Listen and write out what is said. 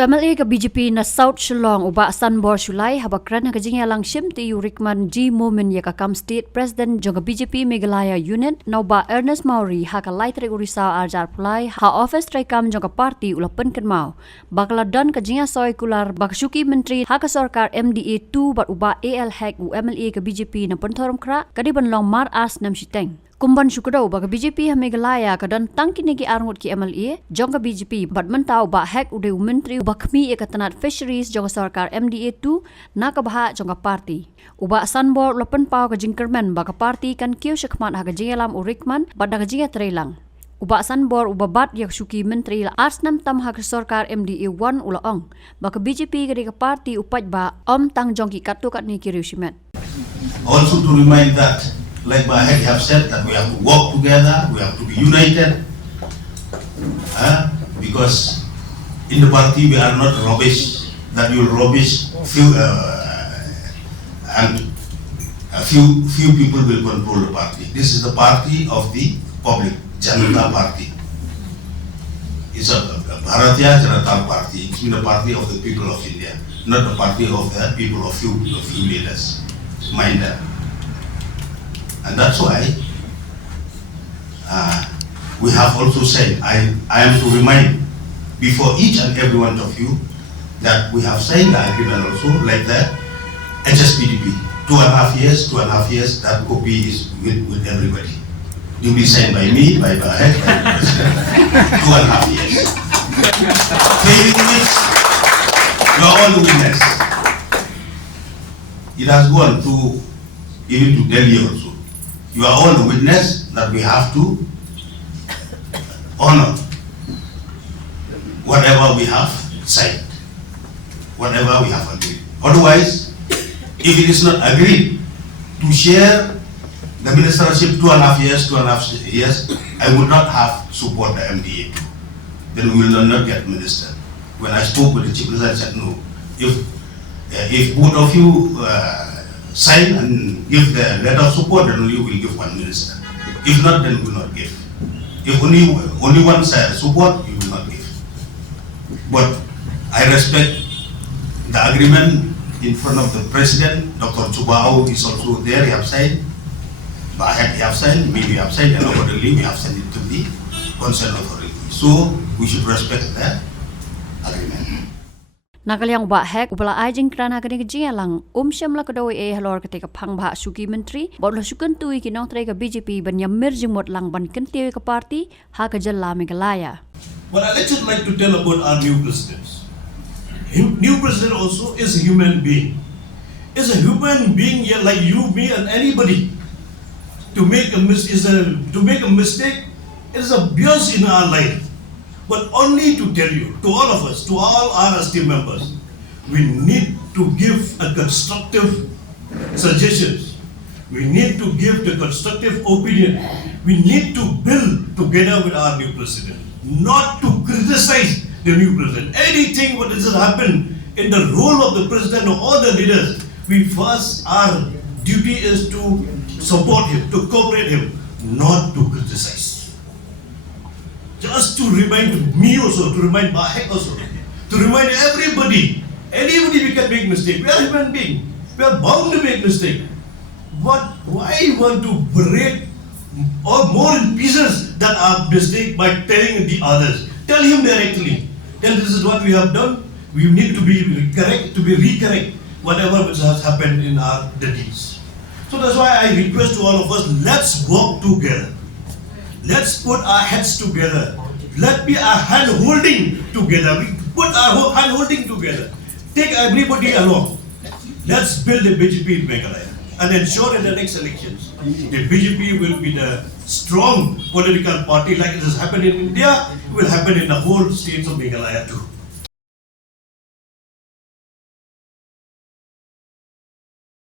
UMLA ke BJP na South Shillong uba Sanbor Shullai habakran ha kajing yalang shim ti Urikman G Moment ya kakam state president jong BJP Meghalaya unit nauba Ernest Mauri ha ka laitre urisa arjar pulai ha office traikam jong party ulapan kenmau bakla dan kajing soy kular bak shuki myntri ha ka sarkar MDA 2 bat uba Bah Hek UMLA ke BJP na penthorum kra kadiban long mar snem shiteng kumban syukudau baga BJP ha Meghalaya kadan tangkini ki arngut ki MLA jong ka BJP bat mentau Bah Hek ude myntri bakmi ekatanat fisheries jong sarkar MDA 2 na ka bhah jong ka party uba Sanbor lapan pau ka jingkerman baga party kan kiu shakman ha ka jingalam urikman bat da ka jinga trelang uba Sanbor uba bat yak shuki myntri la arsnam tam ha ka sarkar MDA 1 ulaong baga BJP ka party upaj ba tang jong ki katu kat ni Kyrwoh shimet. Also to remind that, like Bah Hek have said, that we have to work together, we have to be united, because in the party we are not rubbish, that you rubbish and few people will control the party. This is the party of the public, Janata Party. It's a Bharatiya Janata Party. It's been a party of the people of India, not the party of the people of few leaders. Mind that. And that's why we have also said, I am to remind before each and every one of you that we have signed the agreement also, like that HSPDP, 2.5 years, that copy is with everybody. It will be signed by me, by Bah Hek, by the President. 2.5 years. Failing which, you are all the witness. It has gone to even to Delhi also. You are all the witness that we have to honor whatever we have signed, whatever we have agreed. Otherwise, if it is not agreed to share the ministership 2.5 years, I would not have support the MDA. Then we will not get minister. When I spoke with the chief minister, I said no. If both of you sign and give the letter of support, then only will give one minister. If not, then we will not give. If only one side support, you will not give. But I respect the agreement in front of the president. Dr. Kyrwoh is also there. He have signed. Bah Hek have signed. Me we have signed, and accordingly we have sent it to the concerned authority. So we should respect that agreement. Nakaliang Bah Hek upala ay jingkran ha kani kajing lang syam la kadoi halor ketika phang bha shuki myntri bot la shukan tui ki nong tre ka BJP ban yamir jingmot lang ban kentiu ka party ha ka jalla Meghalaya. But I just like to tell about our new president. New president also is a human being. Is a human being like you, me, and anybody. To make a mistake is a bias in our life. But only to tell you, to all of us, to all our esteemed members, we need to give a constructive suggestions. We need to give the constructive opinion. We need to build together with our new president, not to criticize the new president. Anything what has happened in the role of the president or all the leaders, our duty is to support him, to cooperate him, not to criticize. Just to remind me also, to remind Bah Hek also, to remind everybody, anybody we can make mistake. We are human beings. We are bound to make mistake. But why you want to break or more in pieces that are mistake by telling the others? Tell him directly. Tell this is what we have done. We need to be recorrect whatever which has happened in our deeds. So that's why I request to all of us, let's work together. Let's put our heads together. Let be our hand holding together. We put our hand holding together. Take everybody along. Let's build a BJP in Meghalaya and ensure in the next elections the BJP will be the strong political party like it has happened in India. It will happen in the whole states of Meghalaya too.